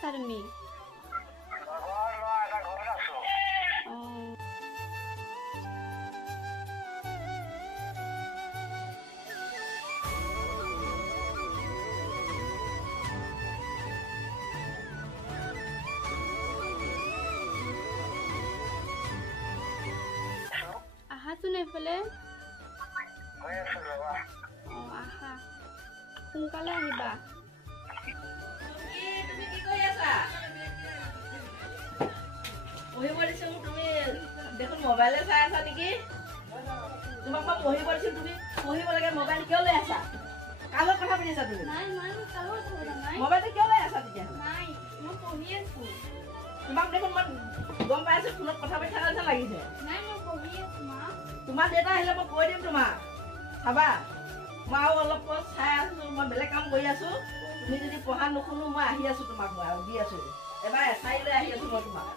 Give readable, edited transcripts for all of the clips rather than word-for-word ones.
আছা তুমি? আহাচোন এইফালে। আহা সোনকালে আহিবা। তুমি কি কৰি আছা? পঢ়িব দিছো তুমি দেখোন মোবাইলে চাই আছা নেকি? তোমাক মই পঢ়িব দিছো তুমি পঢ়িব লাগে মোবাইল কিয় লৈ আছা? কালৰ কথা পাতি আছা তুমি? নাই নাই কালৰ কথা নাই। মোবাইলটো কিয় লৈ আছা তেতিয়া? নাই মই পঢ়ি আছো। তোমাক দেখোন মই গম পাই আছো ফোনত কথা পাতি থকা যেন লাগিছে। নাই মই পঢ়ি আছো মা। তোমাৰ দেউতা আহিলে মই কৈ দিম তোমাক। চাবা মই আৰু অলপ চাই আছো মই বেলেগ কাম কৰি আছো। তুমি যদি পঢ়া নুশুনো মই আহি আছো তোমাক মই দি আছো। এবাৰ এচাৰি লৈ আহি আছো মই তোমাক।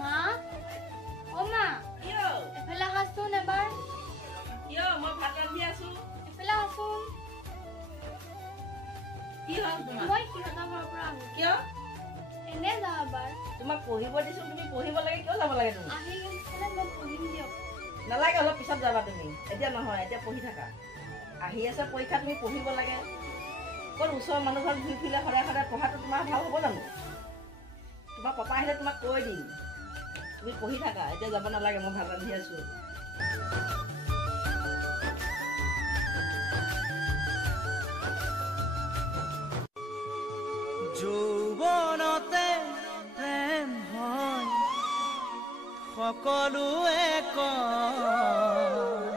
মা অ মা কিয়? এফালে আহাচোন এবাৰ। কিয়? মই ভাত ৰান্ধি আছো। এফালে আহাচোন। কি হ'ল তোমাৰ? মই সিহঁতৰ ঘৰৰ পৰা আহো। কিয়? এনে যাওঁ এবাৰ। তোমাক পঢ়িব দিছো তুমি পঢ়িব লাগে কিয় যাব লাগে তুমি? আহি গ'লে মই পঢ়িম দিয়ক। নালাগে অলপ পিছত যাবা তুমি। এতিয়া নহয় এতিয়া পঢ়ি থাকা। আহি আছে পৰীক্ষা তুমি পঢ়িব লাগে। ক'ত ওচৰৰ মানুহ ঘৰত ঘূৰি ফুৰিলে সদায় সদায় পঢ়াটো তোমাৰ ভাল হ'ব জানো? তোমাৰ পাপা আহিলে তোমাক কৈ দিম। তুমি পঢ়ি থাকা এতিয়া যাব নালাগে মই ভাত ৰান্ধি আছো। যৌৱনতে প্ৰেম হয় সকলোৱে কয়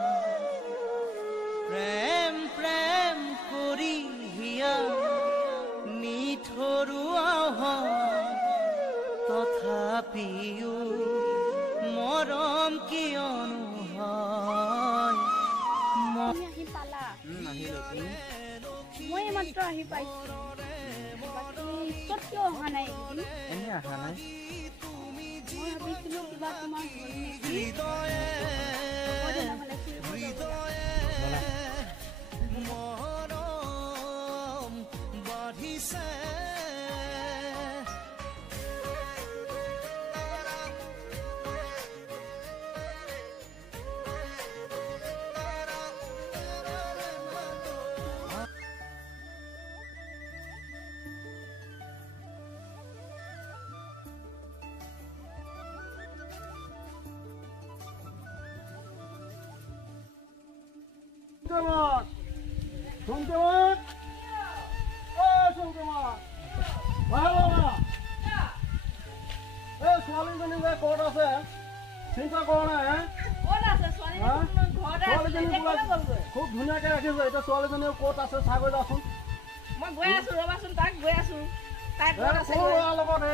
প্ৰেম প্ৰেম কৰি হিয়া নিঠৰুৱা হয় তথাপিও মৰম কিয়নো হয় তুমি আহি পালা? মই এইমাত্ৰ আহি পাইছো। ক'ত কিয় অহা নাই? এনে অহা নাই। মই ভাবিছিলো কিবা তোমাৰ হ'ল নেকি। মৰম বাঢ়িছে ছোৱালীজনী যে ক'ত আছে চিন্তা কৰা নাই? খুব ধুনীয়াকে ৰাখিছে। এতিয়া ছোৱালীজনী ক'ত আছে চাই গৈ যাচোন। মই গৈ আছো ৰবাচোন তাক গৈ আছো। লগত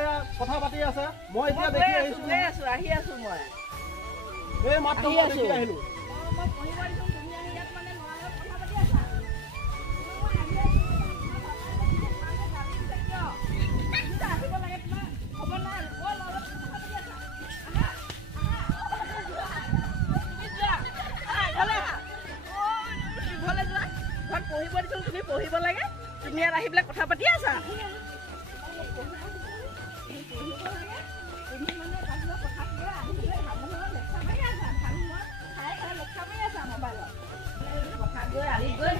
কথা পাতি আছে। মই এতিয়া দেখি আহিছো গৈ আছো আহি আছো মই। এই মাত্ৰ দেখি আহিলো। মই পঢ়িব দিছো তুমি আহি ইয়াত মানে ল'ৰাৰ লগত কথা পাতি আছা। আহিব লাগে তোমাৰ খবৰ নাই। ল'ৰাৰ লগত কথা পাতি আছা। আহা তুমি যোৱা ঘৰলৈ আহা। ঘৰলৈ যোৱা। ঘৰত পঢ়িব দিছো তুমি পঢ়িব লাগে। তুমি ইয়াত আহি পেলাই কথা পাতি আছা।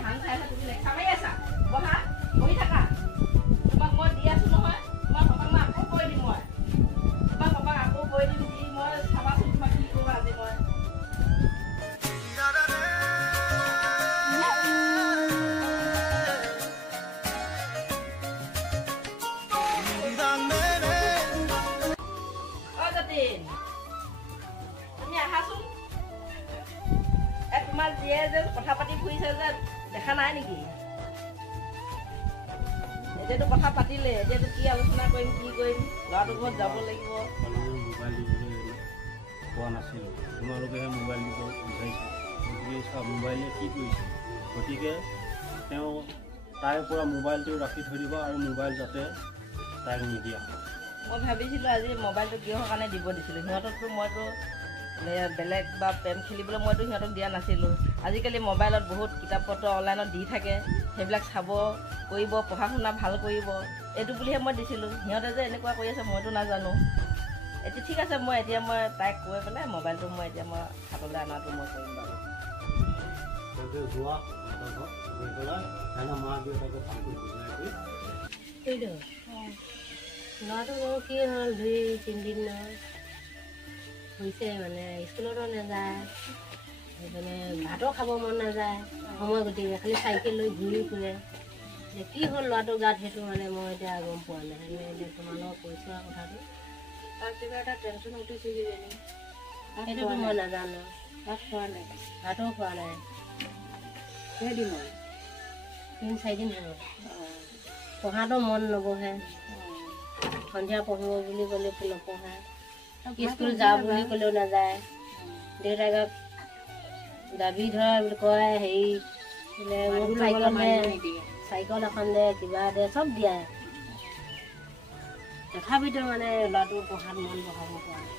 ধান খাই তুমি লেখা মাৰি আছা। বহা বহি থাকা। তোমাক মই দি আছো নহয়। তোমাৰ পাপাক মই আকৌ কৈ দিম মই। তোমাৰ পাপাক আকৌ কৈ দিম দি মই চাবাচোন তোমাক কি কৰিবা আজি মই। তুমি আহাচোন। তোমাৰ জীয়ে যে কথা পাতি ফুৰিছে যে দেখা নাই নেকি? এতিয়াতো কথা পাতিলে এতিয়াতো কি আলোচনা কৰিম কি কৰিম। ল'ৰাটোৰ ঘৰত যাব লাগিব। মোবাইল দিবলৈ পোৱা নাছিল। তোমালোকেহে মোবাইল দিব বিচাৰিছা। গতিকে মোবাইলে কি কৰিছে? গতিকে তেওঁ তাইৰ পৰা মোবাইলটো ৰাখি থৈ দিব আৰু মোবাইল যাতে তাইক নিদিয়া। মই ভাবিছিলোঁ আজি মোবাইলটো কিহৰ কাৰণে দিব দিছিলোঁ। সিহঁতকতো মইতো বেলেগ বা প্ৰেম খেলিবলৈ মইতো সিহঁতক দিয়া নাছিলোঁ। আজিকালি মোবাইলত বহুত কিতাপ পত্ৰ অনলাইনত দি থাকে, সেইবিলাক চাব কৰিব, পঢ়া শুনা ভাল কৰিব, এইটো বুলিহে মই দিছিলোঁ। সিহঁতে যে এনেকুৱা কৰি আছে মইতো নাজানো। এতিয়া ঠিক আছে, মই তাইক কৈ পেলাই মোবাইলটো মই হাতলৈ অনাটো মই কৰিম বাৰু। ল'ৰাটো মোৰ কি হ'ল 2-3 দিন হৈছে, মানে স্কুলতো নাযায়, সেইকাৰণে ভাতো খাব মন নাযায় সময় গতিকে, খালি চাইকেল লৈ ঘূৰি ফুৰে। কি হ'ল ল'ৰাটোৰ গাত সেইটো মানে মই এতিয়া গম পোৱা নাই। এতিয়া তোমালোকক কৈছোঁ আৰু কথাটো, তাৰ কিবা এটা টেনশ্যন উঠিছে কিজানি। সেইটোতো মই নাজানো। ভাত খোৱা নাই, ভাতো খোৱা নাই, কেইদিন হ'ল? 3-4 দিন হ'ল। পঢ়াটো মন নবহে, সন্ধিয়া পঢ়িব বুলি ক'লে নপঢ়ে, স্কুল যাওঁ বুলি ক'লেও নাযায়। দেউতাকক দাবী ধৰা বুলি কয়, হেৰি চাইকেল এখন দে, কিবা দে, চব দিয়ে। তথাপিতো মানে ল'ৰাটো পঢ়াত মন বহাব পৰা নাই।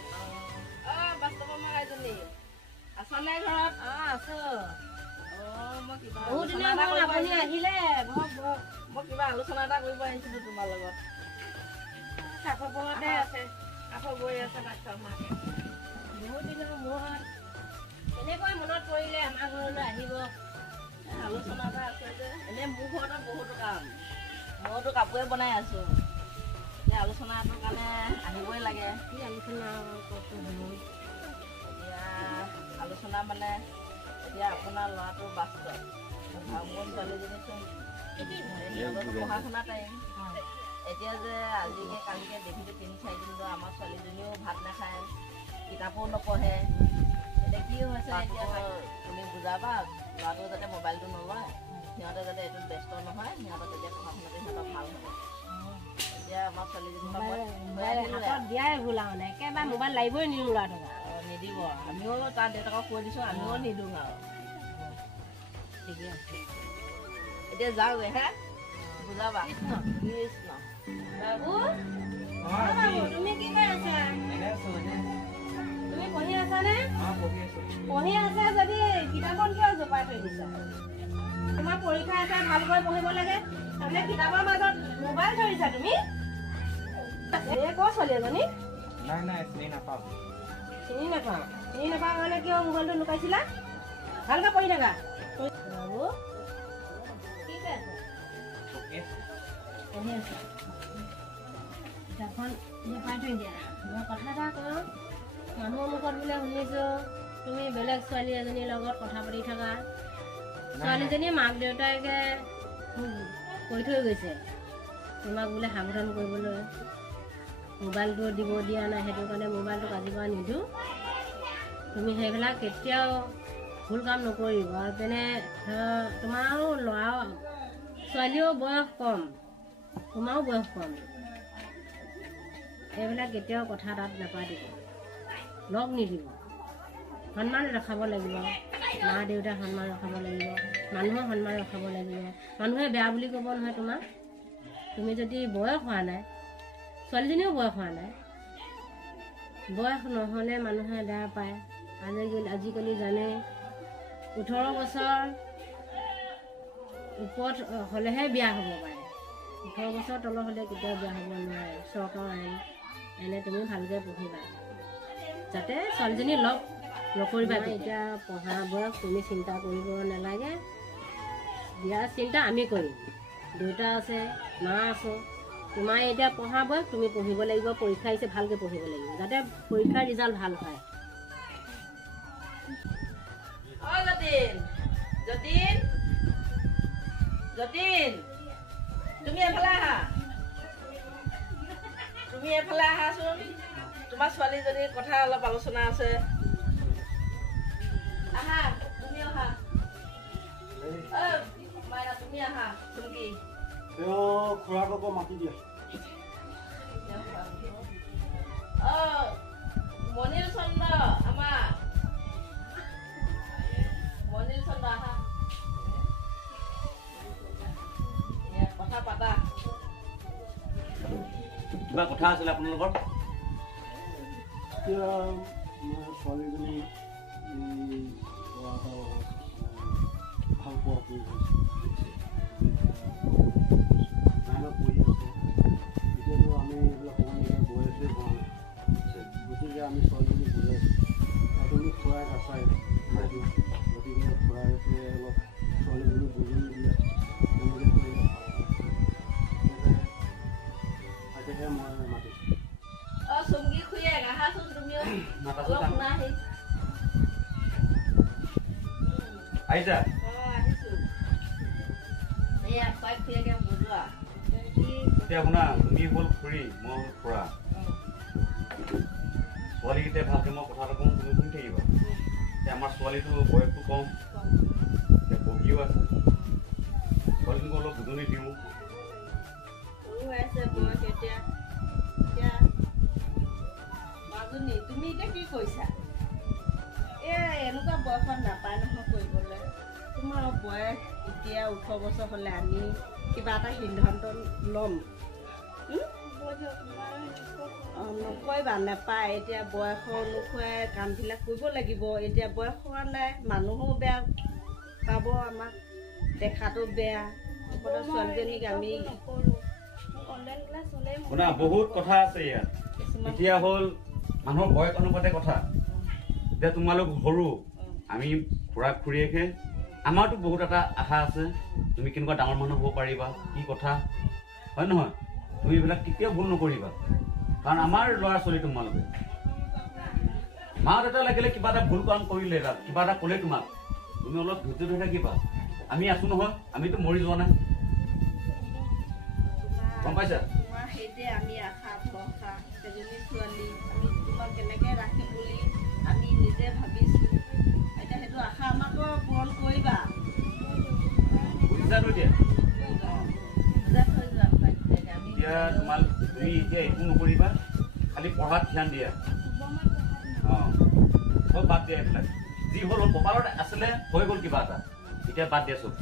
বহুত দিনৰ মূৰত আপুনি আহিলে, মই কিবা আলোচনা এটা কৰিব আহিছিলোঁ তোমাৰ লগত। কাষৰতে আছে, কাষৰ বৈ আছে ডাক্তৰ মাকে। বহুত দিনৰ মূৰত এনেকৈ মনত পৰিলে আমাৰ ঘৰলৈ আহিব। আলোচনা এটা আছে যে, এনেই মোৰ ঘৰতে বহুতো কাম, মইতো কাপোৰে বনাই আছোঁ। এতিয়া আলোচনাটোৰ কাৰণে আহিবই লাগে। কি আলোচনা কওকচোন? এতিয়া আলোচনা মানে এতিয়া আপোনাৰ ল'ৰাটো বাস্তৱ, মোৰ ছোৱালীজনীচোন পঢ়া শুনা টাইম। এতিয়া যে আজিকে কালিকে দেখিছোঁ 3-4 দিন আমাৰ ছোৱালীজনীও ভাত নাখায়, কিতাপো নপঢ়ে। এতিয়া কি হৈছে, এতিয়া তুমি বুজাবা ল'ৰাটো যাতে মোবাইলটো নলয়, সিহঁতে যাতে এইটোত ব্যস্ত নহয়, সিহঁতৰ তেতিয়া পঢ়া শুনাটো সিহঁতৰ ভাল হ'ব। এতিয়া আমাৰ ছোৱালীজনী হাতত দিয়াই ভুল আৰু মানে একেবাৰে মোবাইল লাগিবই নিদিওঁ ল'ৰাটোক। নিদিব, আমিও তাৰ দেউতাকক কৈ দিছোঁ, আমিও নিদিওঁ আৰু। ঠিকে আছে, এতিয়া যাওঁগৈ হে, বুজাবা কৃষ্ণ। বাবু, বাবু তুমি কি কৰি আছা? তুমি পঢ়ি আছানে? পঢ়ি আছা যদি কিতাপখন কিয় জপাই থৈ দিছা? তোমাৰ পৰীক্ষা আছে, ভালকৈ পঢ়িব লাগে, তাৰমানে কিতাপৰ মাজত মোবাইল ধৰিছা তুমি? ক'ৰ ছোৱালী এজনী? চিনি নাপাওঁ কাৰণে কিয় মোবাইলটো লুকাইছিলা? ভালকৈ পঢ়ি থাকা। বাবু কি কৰি আছা? পঢ়ি আছা? কিতাপখন জপাই থৈ দিয়া। মই কথা এটা কওঁ, মানুহৰ মুখত বোলে শুনিছোঁ তুমি বেলেগ ছোৱালী এজনীৰ লগত কথা পাতি থকা। ছোৱালীজনীৰ মাক দেউতাকে কৈ থৈ গৈছে তোমাক বোলে সাৱধান কৰিবলৈ, মোবাইলটো দিব দিয়া নাই, সেইটো কাৰণে মোবাইলটোক আজিৰ পৰা নিদিওঁ। তুমি সেইবিলাক কেতিয়াও ভুল কাম নকৰিব। আৰু তেনে তোমাৰো ল'ৰা ছোৱালীও বয়স কম, তোমাৰো বয়স কম, এইবিলাক কেতিয়াও কথা তাত নাপাতিব, লগ নিদিব। সন্মান ৰখাব লাগিব, মা দেউতাক সন্মান ৰখাব লাগিব, মানুহৰ সন্মান ৰখাব লাগিব। মানুহে বেয়া বুলি ক'ব নহয় তোমাক। তুমি যদি বয়স হোৱা নাই, ছোৱালীজনীও বয়স হোৱা নাই, বয়স নহ'লে মানুহে বেয়া পায়। আজিকালি জানে 18 বছৰ ওপৰত হ'লেহে বিয়া হ'ব পাৰে, 18 বছৰ তলৰ হ'লে কেতিয়াও বিয়া হ'ব নোৱাৰে, চৰকাৰৰ আইন। এনে তুমি ভালকৈ পঢ়িবা, যাতে ছোৱালীজনী লগ নকৰিবা। এতিয়া পঢ়া বয়স, তুমি চিন্তা কৰিব নালাগে, বিয়াৰ চিন্তা আমি কৰিম। দেউতা আছে, মা আছে, তোমাৰ এতিয়া পঢ়া বয়স, তুমি পঢ়িব লাগিব। পৰীক্ষা আহিছে, ভালকৈ পঢ়িব লাগিব, যাতে পৰীক্ষাৰ ৰিজাল্ট ভাল হয়। তুমি এফালে আহাচোন, তোমাৰ ছোৱালীজনীৰ কথা অলপ আলোচনা আছে। আহা, তুমি আহা, তুমি আহা। চুমকি খুৰাকক মাতি দিয়া। মনিল চন্দ্ৰ, আমাৰ মনিল চন্দ্ৰ আহা, কথা পাতা। কিবা কথা আছিলে আপোনালোকৰ? ছোৱালীজনী ভাল পোৱা কৰি হৈছে নাইনত পঢ়ি আছে এতিয়াতো আমি এইবিলাক অকণমান বয়সে হোৱা নাই গতিকে আমি ছোৱালীজনী বুজাই আৰু তুমি খুৱাই নাচাই গতিকে খুৱাই অলপ ছোৱালীজনী বুজি দিয়া তেনেকৈ কৰিলে ভাল তাকেহে মই মাতিছোঁ চুমকি খুৰীয়ে আহাচোন তুমিও অলপ শুনা আহিছা আহিছোঁ এয়া খুৱাই খুৰীয়াকে বুজোৱা এতিয়া শুনা তুমি হ'ল খুৰী মই হ'ল খুৰা ছোৱালীকেইটাই ভালকৈ মই কথা এটা কওঁ তুমি শুনি থাকিবা এতিয়া আমাৰ ছোৱালীটো বয়সটো কম এতিয়া পঢ়িও আছে ছোৱালীজনীক অলপ বুজনি দিওঁ সৰু আছে বয়স এতিয়া এতিয়া মাজনী তুমি এতিয়া কি কৰিছা এনেকুৱা বয়সত নাপায় নহয় কৰিবলৈ তোমাৰ বয়স এতিয়া 18 বছৰ হ'লে আমি কিবা এটা সিদ্ধান্ত ল'ম নকৰিবা নাপায় এতিয়া বয়সৰ অনুসাৰে কামবিলাক কৰিব লাগিব এতিয়া বয়স হোৱা নাই মানুহো বেয়া পাব আমাক দেখাটো বেয়া ছোৱালীজনীক আমি শুনা বহুত কথা আছে ইয়াত এতিয়া হ'ল মানুহৰ বয়স অনুপাতে কথা এতিয়া তোমালোক সৰু আমি খুৰা খুৰীয়েকে আমাৰতো বহুত এটা আশা আছে তুমি কেনেকুৱা ডাঙৰ মানুহ হ'ব পাৰিবা কি কথা হয় নহয় তুমি এইবিলাক কেতিয়াও ভুল নকৰিবা কাৰণ আমাৰ ল'ৰা ছোৱালী তোমালোকে মা দেউতা লাগিলে কিবা এটা ভুল কাম কৰিলে কিবা এটা ক'লে তোমাক তুমি অলপ ধৈৰ্য ধৰি থাকিবা আমি আছো নহয় আমিতো মৰি যোৱা নাই গম পাইছা তোমাৰ সেইটোৱে আমি আশা ভৰসা এজনী ছোৱালী আমি তোমাক কেনেকৈ ৰাখিম বুলি আমি নিজে ভাবিছোঁ এতিয়া সেইটো আশা আমাকো পূৰণ কৰিবা বুজিছাতো এতিয়া বুজাই থৈ যোৱা আমি এতিয়া তুমি এতিয়া একো নকৰিবা খালি পঢ়াত ধ্যান দিয়া চব বাদ দিয়া এইবিলাক যি হ'ল কপালত আছিলে হৈ গ'ল কিবা এটা এতিয়া বাদ দিয়া চব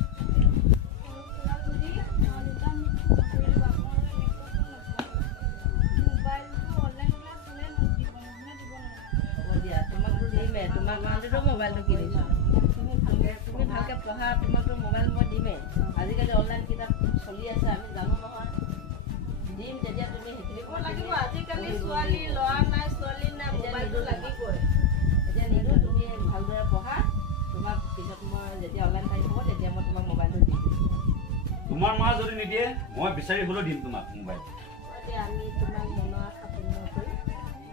তোমাক কাৰণেতো মোবাইলটো কিনিছোঁ তুমি ভালকৈ পঢ়া তোমাকতো মোবাইল মই দিমেই আজিকালি অনলাইন কিতাপ চলি আছে আমি জানো নহয় দিম যেতিয়া তুমি সেইখিনি লাগিব আজিকালি ছোৱালী ল'ৰা নাই ছোৱালী নাই মোবাইলটো লাগিবই এতিয়া নিদিওঁ তুমি ভালদৰে পঢ়া তোমাক পিছত মই যেতিয়া অনলাইন টাইম হ'ব তেতিয়া মই তোমাক মোবাইলটো দিম তোমাৰ মা যদি নিদিয়ে মই বিচাৰি হ'লেও দিম তোমাক মোবাইল এতিয়া আমি তোমাক মনৰ আশা পূৰ্ণ কৰি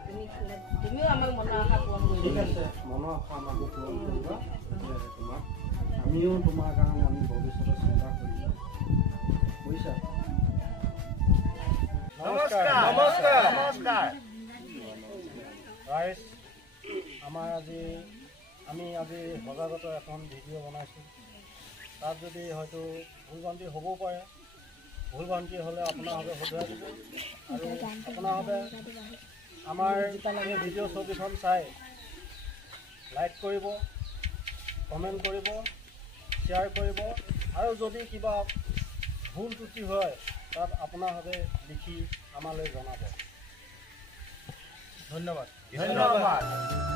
তুমি খালে তুমিও আমাক মনৰ আশা পূৰণ কৰি ঠিক আছে মনৰ আশা আমাকো পূৰণ কৰিবা তোমাক আমিও তোমাৰ কাৰণে আমি ভৱিষ্যতে চিন্তা কৰিম বুজিছা নমস্কাৰ নমস্কাৰ নমস্কাৰ ৰাইজ আমাৰ আমি আজি সজাগত এখন ভিডিঅ' বনাইছোঁ তাত যদি হয়তো ভুল ভ্ৰান্তি হ'বও পাৰে ভুল ভ্ৰান্তি হ'লে আপোনাৰভাৱে শুধৰাই দিব আৰু আপোনাৰভাৱে আমাৰ এই ভিডিঅ' ছবিখন চাই লাইক কৰিব কমেণ্ট কৰিব শ্বেয়াৰ কৰিব আৰু যদি কিবা ভুল ত্ৰুটি হয় তাত আপোনাৰভাৱে লিখি আমালৈ জনাব ধন্যবাদ ধন্যবাদ